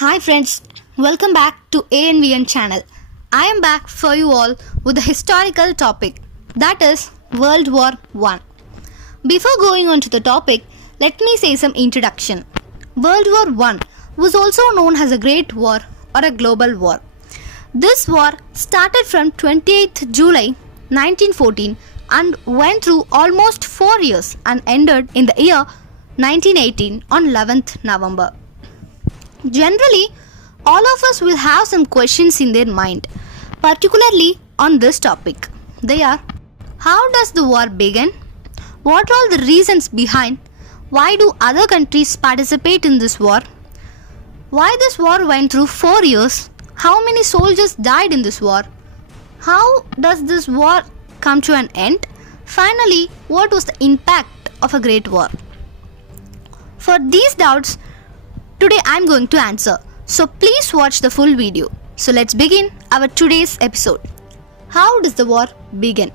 Hi friends, welcome back to ANVN channel. I am back for you all with a historical topic, that is World War I. Before going on to the topic, let me say some introduction. World War I was also known as a Great War or a Global War. This war started from 28th July 1914 and went through almost 4 years and ended in the year 1918 on 11th November. Generally, all of us will have some questions in their mind, particularly on this topic. They are: how does the war begin? What are all the reasons behind? Why do other countries participate in this war? Why this war went through 4 years? How many soldiers died in this war? How does this war come to an end? Finally, what was the impact of a great war? For these doubts, today I am going to answer. So please watch the full video. So let's begin our today's episode. How does the war begin?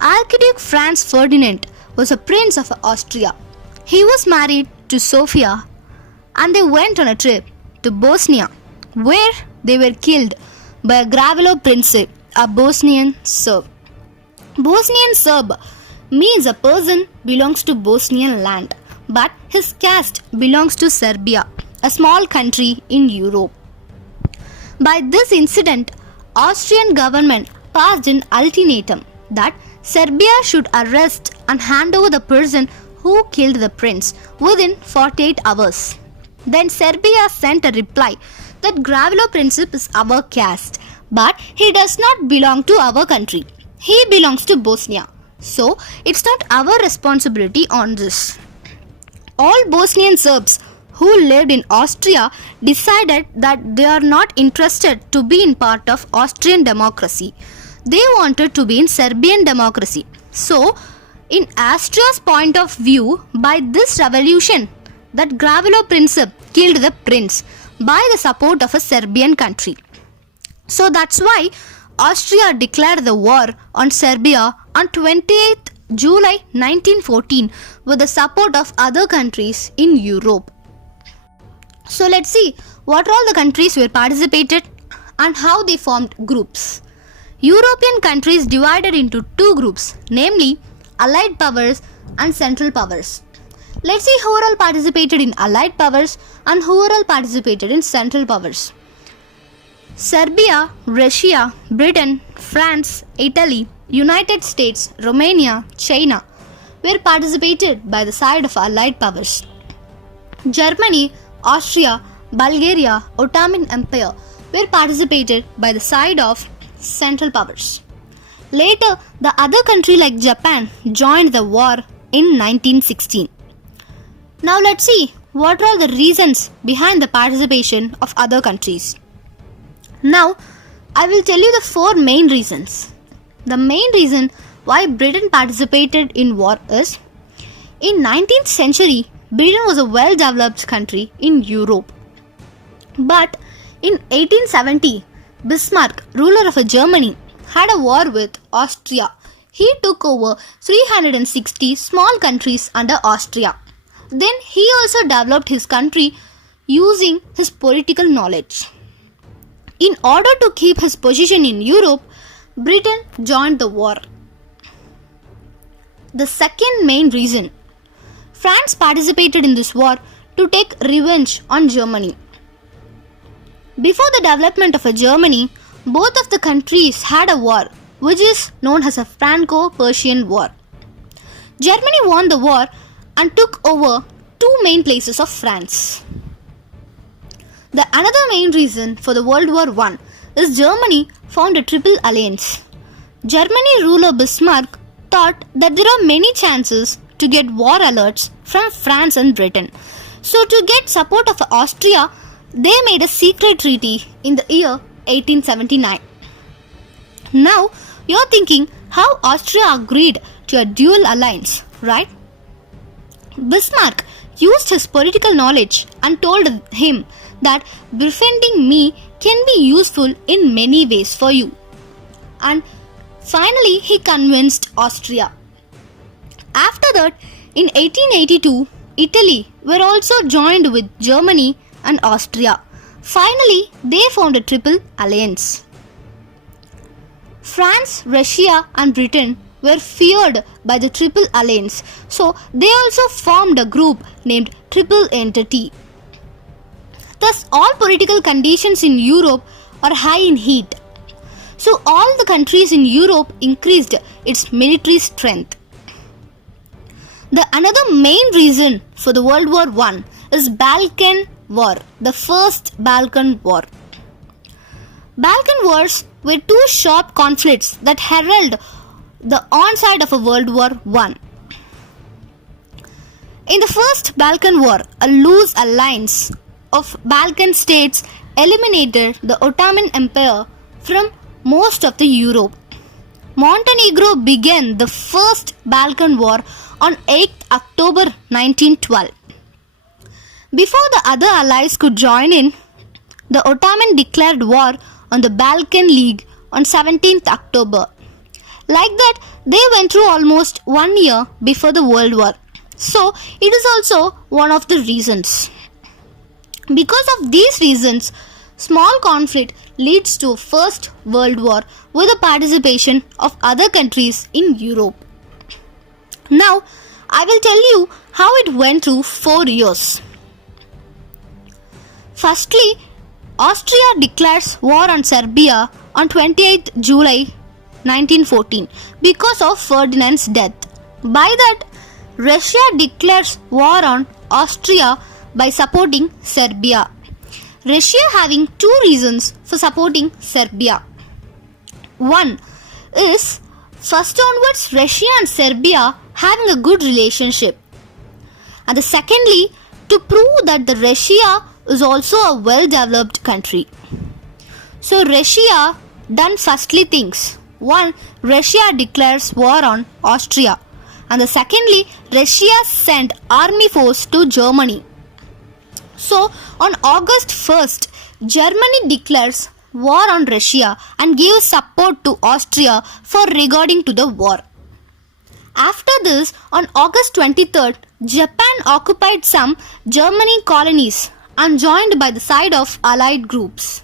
Archduke Franz Ferdinand was a prince of Austria. He was married to Sofia and they went on a trip to Bosnia, where they were killed by a Gavrilo Princip, a Bosnian Serb. Bosnian Serb means a person belongs to Bosnian land, but his caste belongs to Serbia, a small country in Europe. By this incident, Austrian government passed an ultimatum that Serbia should arrest and hand over the person who killed the prince within 48 hours. Then Serbia sent a reply that Gavrilo Princip is our caste, but he does not belong to our country. He belongs to Bosnia. So, it's not our responsibility on this. All Bosnian Serbs who lived in Austria decided that they are not interested to be in part of Austrian democracy. They wanted to be in Serbian democracy. So, in Austria's point of view, by this revolution, that Gavrilo Princip killed the prince by the support of a Serbian country. So that's why Austria declared the war on Serbia on 28th July 1914 with the support of other countries in Europe. So let's see what all the countries were participated and how they formed groups. European countries divided into two groups, namely Allied powers and Central powers. Let's see who all participated in Allied powers and who all participated in Central powers. Serbia, Russia, Britain, France, Italy, United States, Romania, China were participated by the side of Allied powers. Germany, Austria, Bulgaria, Ottoman Empire were participated by the side of Central powers. Later, the other country like Japan joined the war in 1916. Now let's see what are the reasons behind the participation of other countries. Now, I will tell you the four main reasons. The main reason why Britain participated in war is, in 19th century, Britain was a well-developed country in Europe. But in 1870, Bismarck, ruler of Germany, had a war with Austria. He took over 360 small countries under Austria. Then he also developed his country using his political knowledge. In order to keep his position in Europe, Britain joined the war. The second main reason, France participated in this war to take revenge on Germany. Before the development of Germany, both of the countries had a war, which is known as a Franco-Prussian War. Germany won the war and took over two main places of France. The another main reason for the World War I is Germany formed a triple alliance. Germany ruler Bismarck thought that there are many chances to get war alerts from France and Britain. So to get support of Austria, they made a secret treaty in the year 1879. Now, you're thinking how Austria agreed to a dual alliance, right? Bismarck used his political knowledge and told him that befriending me can be useful in many ways for you. And finally, he convinced Austria. After that, in 1882, Italy were also joined with Germany and Austria. Finally, they formed a triple alliance. France, Russia, and Britain were feared by the Triple Alliance, so they also formed a group named Triple Entity. Thus, all political conditions in Europe are high in heat. So, all the countries in Europe increased its military strength. The another main reason for the World War I is Balkan War, the First Balkan War. Balkan Wars were two sharp conflicts that herald the onset of a World War I. In the First Balkan War, a loose alliance of Balkan states eliminated the Ottoman Empire from most of the Europe. Montenegro began the First Balkan War on 8 October 1912. Before the other allies could join in, the Ottoman declared war on the Balkan League on 17th October. Like that, they went through almost 1 year before the World War. So, it is also one of the reasons. Because of these reasons, small conflict leads to First World War with the participation of other countries in Europe. Now, I will tell you how it went through 4 years. Firstly, Austria declares war on Serbia on 28 July 1914 because of Ferdinand's death. By that, Russia declares war on Austria by supporting Serbia. Russia having two reasons for supporting Serbia. One is, first onwards, Russia and Serbia having a good relationship. And the secondly, to prove that the Russia is also a well-developed country. So Russia done firstly things. One, Russia declares war on Austria. And the secondly, Russia sent army force to Germany. So on August 1st, Germany declares war on Russia and gives support to Austria for regarding to the war. After this, on August 23rd, Japan occupied some German colonies and joined by the side of Allied groups.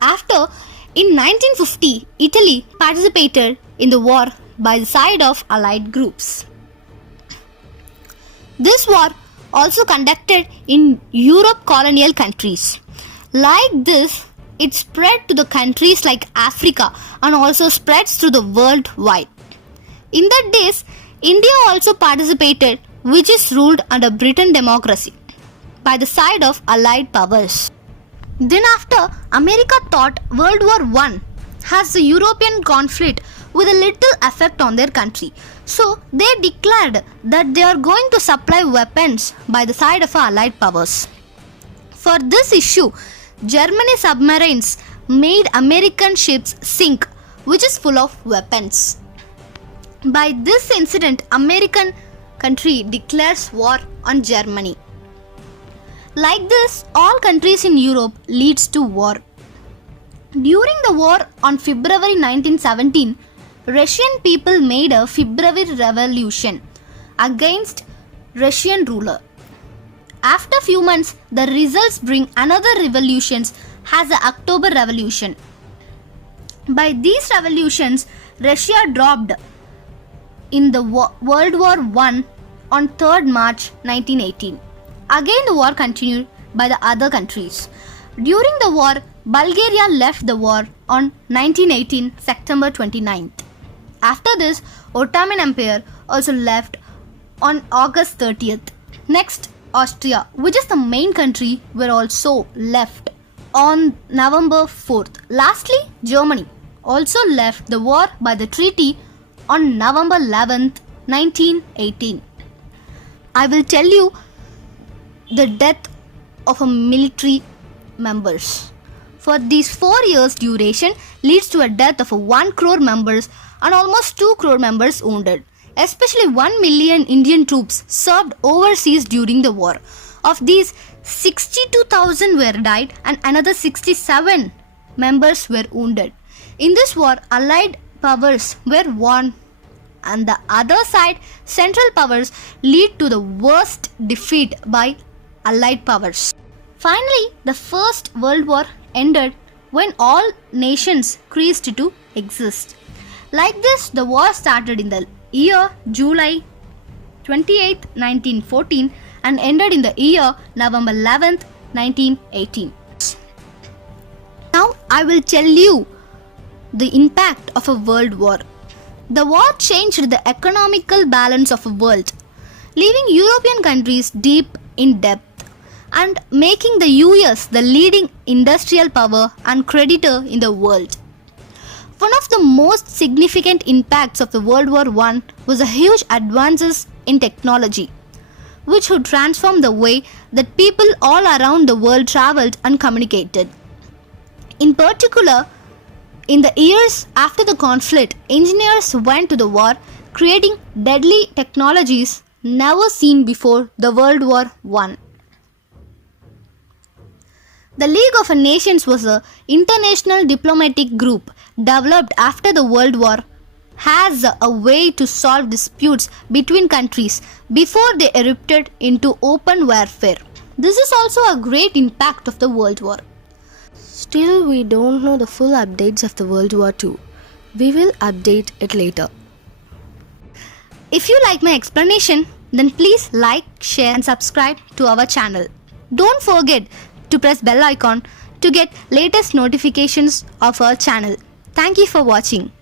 After, in 1950, Italy participated in the war by the side of Allied groups. This war also conducted in Europe colonial countries. Like this, it spread to the countries like Africa and also spreads to the worldwide. In that days, India also participated, which is ruled under Britain democracy by the side of Allied powers. Then after, America thought World War I has the European conflict with a little effect on their country. So they declared that they are going to supply weapons by the side of Allied powers. For this issue, Germany submarines made American ships sink, which is full of weapons. By this incident, American country declares war on Germany. Like this, all countries in Europe leads to war. During the war on February 1917, Russian people made a February revolution against Russian ruler. After few months, the results bring another revolutions as the October Revolution. By these revolutions, Russia dropped in the World War I on 3rd March 1918. Again the war continued by the other countries. During the war, Bulgaria left the war on 1918 September 29th. After this, Ottoman Empire also left on August 30th. Next, Austria, which is the main country, were also left on November 4th. Lastly, Germany also left the war by the treaty on November 11th, 1918. I will tell you the death of a military members. For these 4 years duration leads to a death of 1 crore members and almost 2 crore members wounded. Especially 1 million Indian troops served overseas during the war. Of these, 62,000 were died and another 67 members were wounded. In this war, Allied powers were won, and the other side, Central powers, lead to the worst defeat by Allied powers. Finally, the First World War ended when all nations ceased to exist. Like this, the war started in the year July 28, 1914 and ended in the year November 11th, 1918. Now I will tell you the impact of a world war. The war changed the economical balance of the world, leaving European countries deep in debt and making the US the leading industrial power and creditor in the world. One of the most significant impacts of the World War I was the huge advances in technology, which would transform the way that people all around the world traveled and communicated. In particular, in the years after the conflict, engineers went to the war creating deadly technologies never seen before the World War I. The League of Nations was an international diplomatic group developed after the World War as a way to solve disputes between countries before they erupted into open warfare. This is also a great impact of the World War. Still, we don't know the full updates of the World War II. We will update it later. If you like my explanation, then please like, share and subscribe to our channel. Don't forget to press bell icon to get latest notifications of our channel. Thank you for watching.